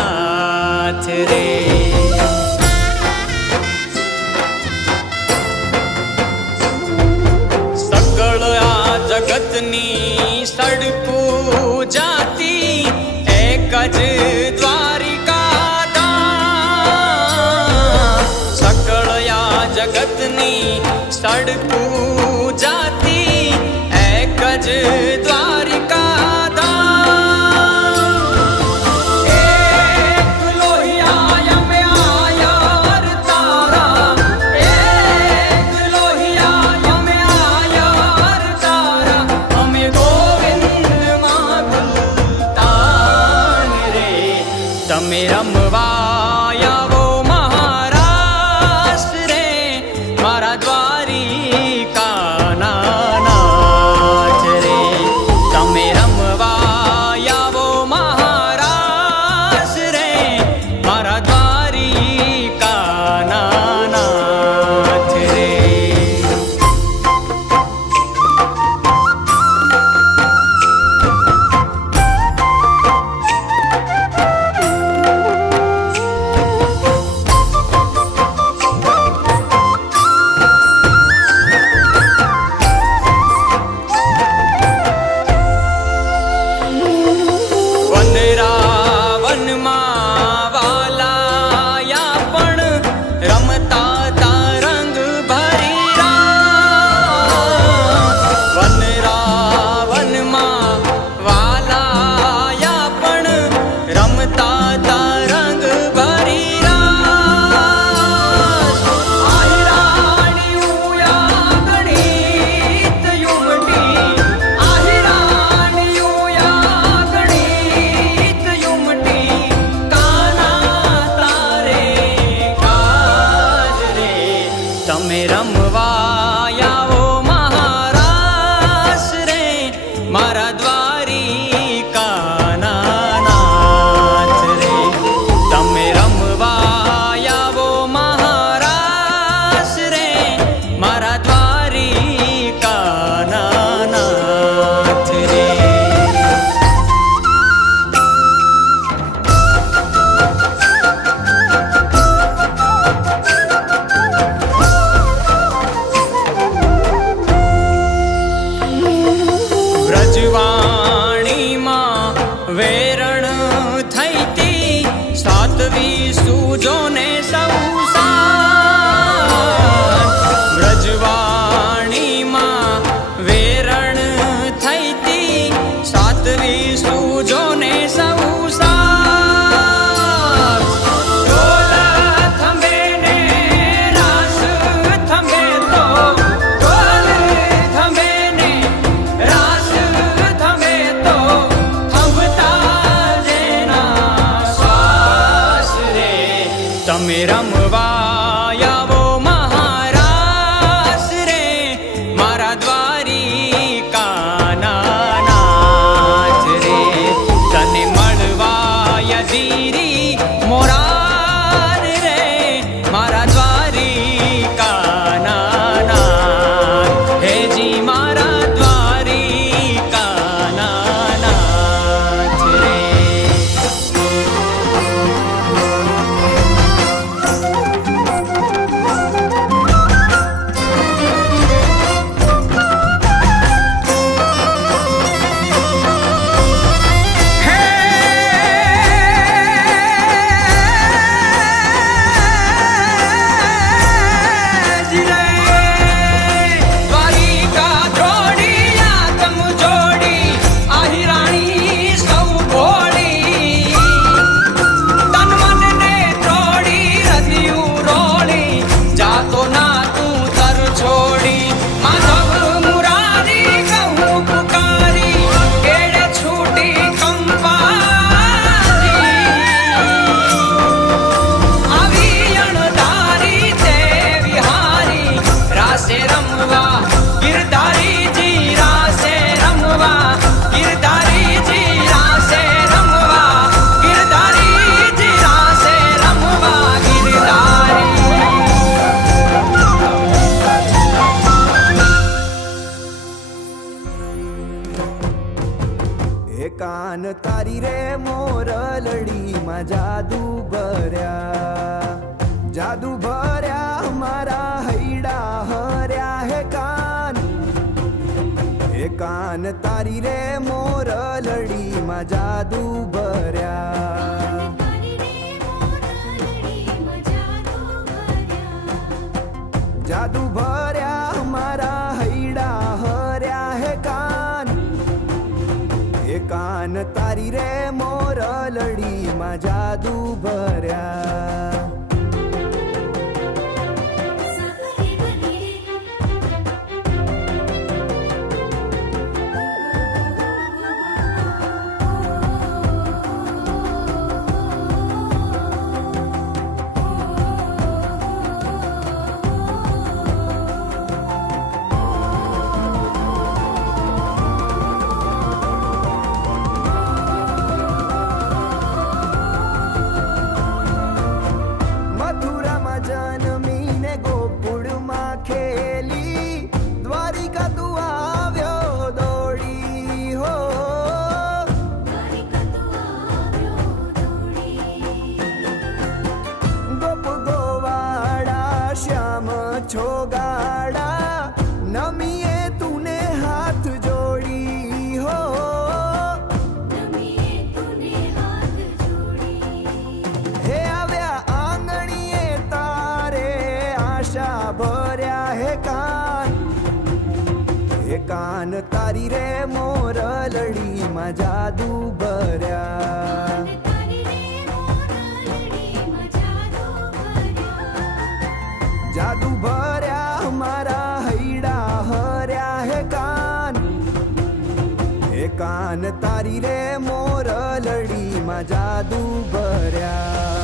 નાથ રે. સકળ આ જગતની સડકું જાતી એક જ દ્વારિકા ધામ. સકળ આ જગતની સડકું જાતી એક જ દ્વારિકા ધામ. એક લોહિયા અમે આયાર તારા, એક લોહિયા અમે આયાર તારા, અમે ગોવિંદમાં ગુલતાન રે. તમે રમવા આવો મહારાસ રે, મારા દ્વારિકાના નાથ રે. તમે રમવા આવો મહારાસ રે, મારા દ્વારિકાના નાથ રે. વનરાવનમાં વાલાયા પણ રમતા તા રંગ ભરી રામ. વનરાવનમાં વાલાયા પણ રમતા તા રંગ ભરી રામ. આહિરાણીયું યાગણિત યુમટી, આહિરાણીયું યાગણિત યુમટી, કાના તારે કાજ રે. તમે રમવા આવો મહારાસ રે, મારા દ્વારિકાના નાથ રે. તમે રમવા આવો મહારાસ રે, મારા દ્વારિકાના નાથ રે. વ્રજવાણીમાં વેરણ થઈતી સાતવી સૂજોને સૌ સાથ. વ્રજવાણીમાં વેરણ થઈતી સાતવી સૂજોને સૌ સાથ. ઢોલ થંભે ને રાસ થંભે તો, ઢોલ થંભે ને રાસ થંભે તો, થંભતા જેના શ્વાસ રે. તમે રમવા આવો મહારાસ રે, મારા દ્વારિકાના નાથ રે. તને મળવા યધીરી મોરાર રે, મારા દ્વારિકાના નાથ. હેજી મારા દ્વારિકાના નાથ રે. જાદુ ભર્યા, જાદુ ભર્યા મારા હૈડા હર્યા હે કાન, હે કાન તારી રે મોરલડીમાં જાદુ ભર્યા, જાદુ ભર્યા મારા હૈડા હર્યા હે કાન, હે કાન તારી રે મોરલડીમાં જાદુ ભર્યા. જન્મીને ગોકુળમાં ખેલી, દ્વારિકા તું આવ્યો દોડી હો, ગોપ ગોવાડા શ્યામ છોગાડા, નમીએ તુને હાથ જોડી હો, હે આવ્યા આંગણીએ તારે આશા ભર્યા હે કાન, હે કાન તારી રે મોરલડીમાં જાદુ ભર્યા, જાદુ ભર્યા મારા હૈડા હર્યા હે કાન, હે કાન તારી રે મોરલડીમાં જાદુ ભર્યા.